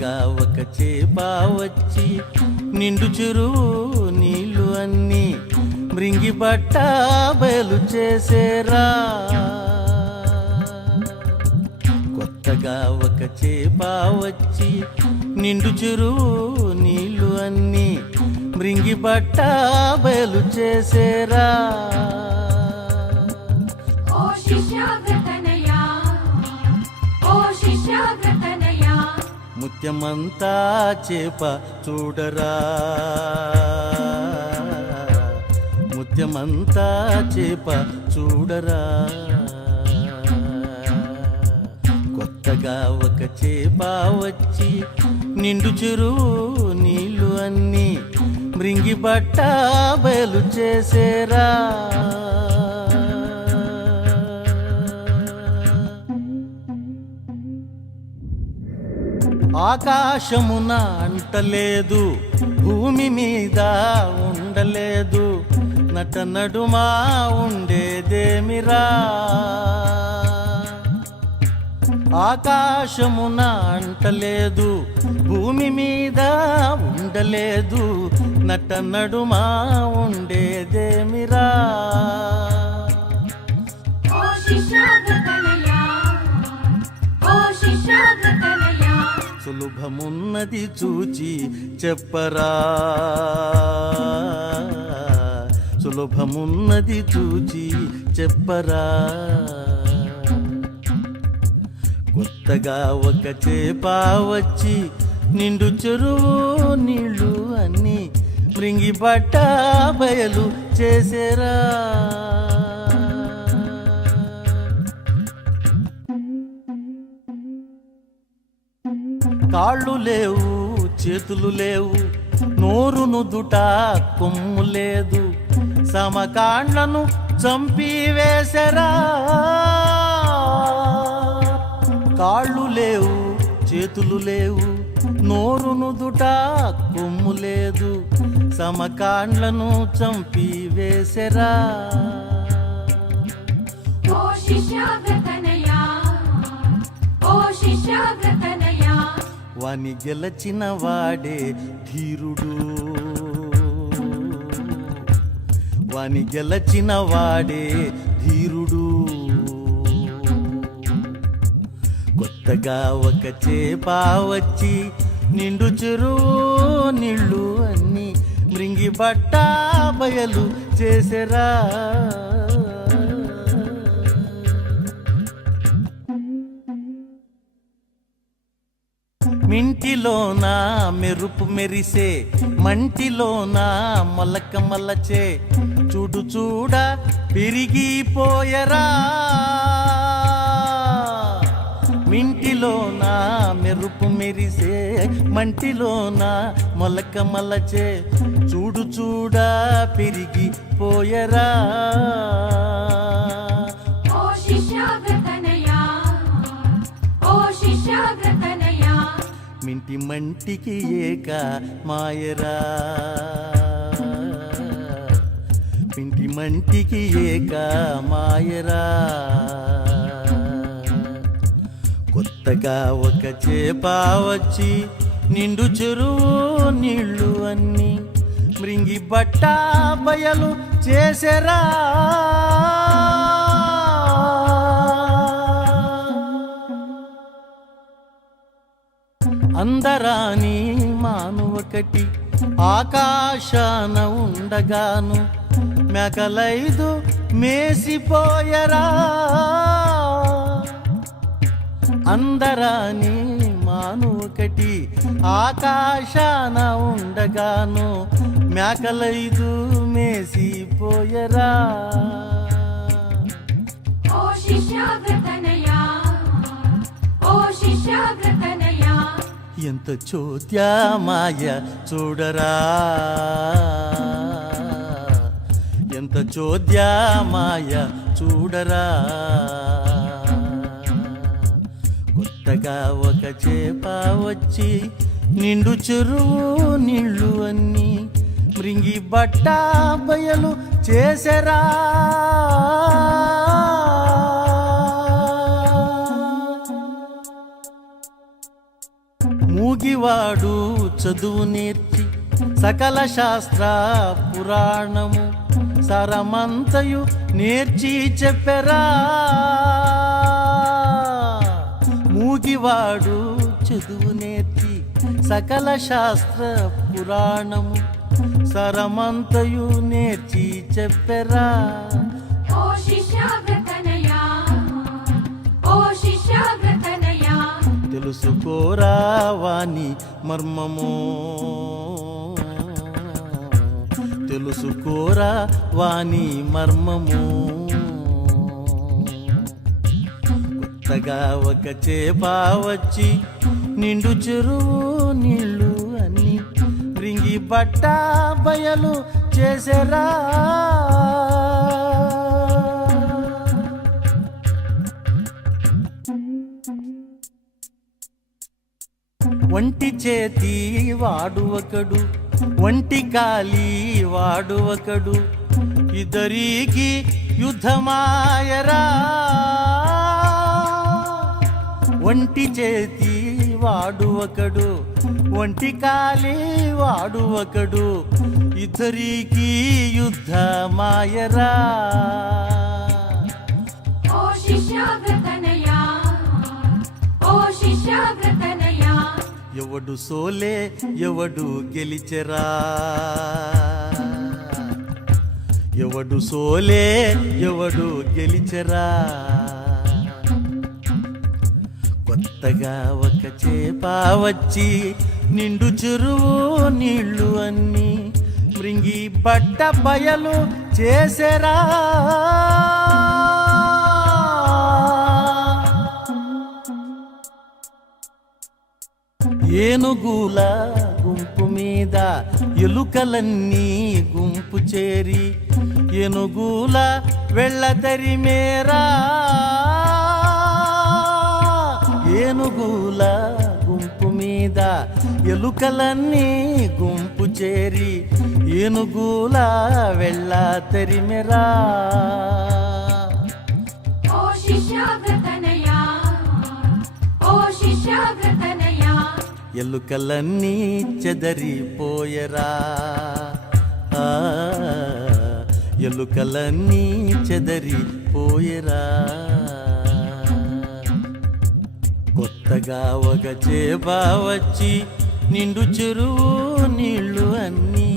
కొత్తగా ఒక చేప వచ్చి నిండు చెరువు నీళ్లు అన్నీ మృంగి బట్ట బయలు చేసేరా. కొత్తగా ఒక చేప వచ్చి నిండు చెరువు నీళ్లు అన్నీ మృంగి బట్ట బయలు చేసేరా. ముత్యమంతా చేప చూడరా, ముత్యమంతా చేప చూడరా. కొత్తగా ఒక చేప వచ్చి నిండు చెరువు నీళ్లు అన్నీ మృంగి బట్ట బయలు చేసేరా. ఆకాశమున అంటలేదు, భూమి మీద ఉండలేదు, నట నడుమా ఉండేదేమిరా. ఆకాశమున అంటలేదు, భూమి మీద ఉండలేదు, నట నడుమా ఉండేదేమిరా. సులభమున్నది చూచి చెప్పరా, సులభమున్నది చూచి చెప్పరా. కొత్తగా ఒక చేప వచ్చి నిండు చెరువు నీళ్లు అన్నీ మృంగి బట్ట బయలు చేసేరా. కాళ్ళు లేవు, చేతులు లేవు, నోరు నుదుట కొమ్ము లేదు, సమకాండ్లను చంపి వేసరా. కాళ్ళు లేవు, చేతులు లేవు, నోరు నుదుట కొమ్ము లేదు, సమకాండ్లను చంపి వేసరా. వాని గెలచిన వాడే ధీరుడు, వాని గెలచిన వాడే ధీరుడు. కొత్తగా ఒక చేప వచ్చి నిండు చెరువు నీళ్లు అన్నీ మృంగి బట్ట బయలు చేసేరా. మింటిలోన మెరుపు మెరిసే, మంటిలోన మొలక మలచే, చూడు చూడ పెరిగిపోయరా. మింటిలోన మెరుపు మెరిసే, మంటిలోన మొలక మలచే, చూడు చూడ పెరిగిపోయరా. మింటి మంటికి ఏక మాయరా, మింటి మంటికి ఏక మాయరా. కొత్తగా ఒక చేప వచ్చి నిండు చెరువు నీళ్లు అన్నీ మృంగి బట్ట బయలు చేసేరా. అందరాని మాను ఒకటి ఆకాశాన ఉండగాను మేకలైదు మేసిపోయరా. అందరాని మాను ఒకటి ఆకాశాన ఉండగాను మేకలైదు మేసిపోయరా. ఎంత చోద్యమాయ చూడరా, ఎంత చోద్యమాయ చూడరా. కొత్తగా ఒక చేప వచ్చి నిండు చెరువు నీళ్లు అన్నీ మృంగి బట్ట బయలు చేసరా. మూగివాడు చదువు నేర్చి సకల శాస్త్ర పురాణము సరమంతయు నేర్చి చెప్పెరా. మూగివాడు చదువు నేర్చి సకల శాస్త్ర పురాణము సరమంతయు నేర్చి చెప్పెరా. ఓ శిష్యాగ్రతనయా, ఓ శిష్యాగ్రతనయా, తెలుసుకోరా వాని మర్మము, తెలుసుకోరా వాని మర్మము. కొత్తగా ఒక చేప వచ్చి నిండు చెరువు నీళ్ళు అన్ని రింగి బట్ట బయలు చేసెరా. ఒంటి చేతి వాడు ఒకడు, ఒంటి కాలి వాడు ఒకడు, ఇద్దరికి యుద్ధమాయరా. ఒంటి చేతి వాడు ఒకడు, ఒంటి కాలి వాడు ఒకడు, ఇద్దరికి యుద్ధమాయరా. ఓ శిష్యాగ్రతనయా, ఓ శిష్యాగ్రతనయా, ఎవడు సోలే ఎవడు గెలిచెరా, ఎవడు సోలే ఎవడు గెలిచెరా. కొత్తగా ఒక చేప వచ్చి నిండు చెరువు నీళ్ళు అన్ని మృంగి బట్ట బయలు చేసెరా. ఏనుగుల గుంపు మీద ఎలుకలన్నీ గుంపు చేరి ఏనుగుల వెళ్ళతరి మేరా. ఏనుగుల గుంపు మీద ఎలుకలన్నీ గుంపు చేరి ఏనుగుల వెళ్ళతరి మేరా. ఓ శిష్యాగ్రతనయా, ఓ శిష్యాగ్రతనయా, ఎలుకలన్నీ చెదరిపోయరా. ఎలుకలన్నీ చెదరిపోయరా. కొత్తగా ఒక చేప వచ్చి నిండు చెరువు నీళ్ళు అన్ని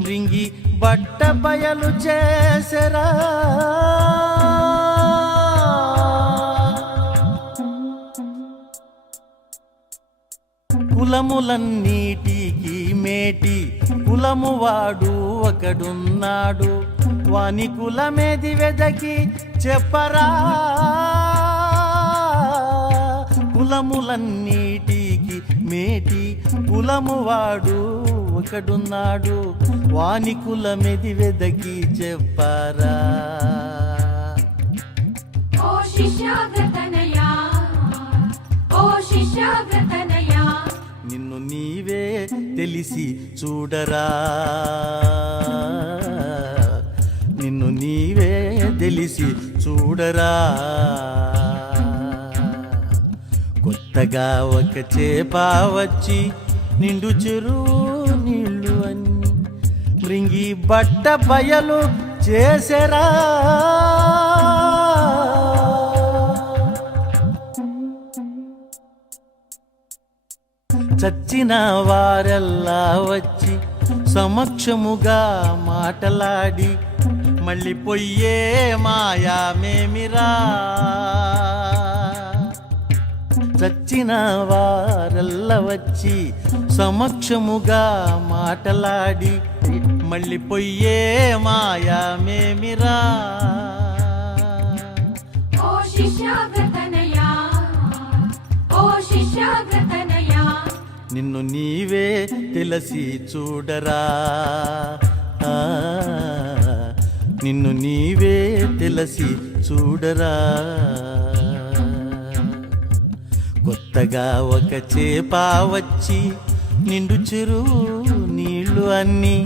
మృంగి బట్ట బయలు చేసెరా. కులములన్నిటికి మేటి కులము వాడు ఒకడున్నాడు, వాని కులమేది వెదకి చెప్పరా. కులములన్నిటికి మేటి కులము వాడు ఒకడున్నాడు, వాని కులమేది వెదకి చెప్పరా. ఓ శిష్యాగ్రతనయా, ఓ శిష్యాగ్రతనయా, నిన్ను నీవే తెలిసి చూడరా. నిన్ను నీవే తెలిసి చూడరా. కొత్తగా ఒక చేప వచ్చి నిండు చెరువు నీళ్ళు అన్ని మృంగి బట్ట బయలు చేసెరా. చచ్చిన వారెల్లా వచ్చి సమక్షముగా మాటలాడి మళ్ళీ పొయ్యే మాయామేమిరా. చచ్చిన వారెల్లా వచ్చి సమక్షముగా మాటలాడి మళ్ళీ పొయ్యే మాయామేమిరా. ఓ శిష్యాగ్రతనయా, ఓ శిష్యాగ్రతనయా, నిన్ను నీవే తెలిసి చూడరా. నిన్ను నీవే తెలిసి చూడరా. కొత్తగా ఒక చేప వచ్చి నిండు చెరువు నీళ్ళు అన్ని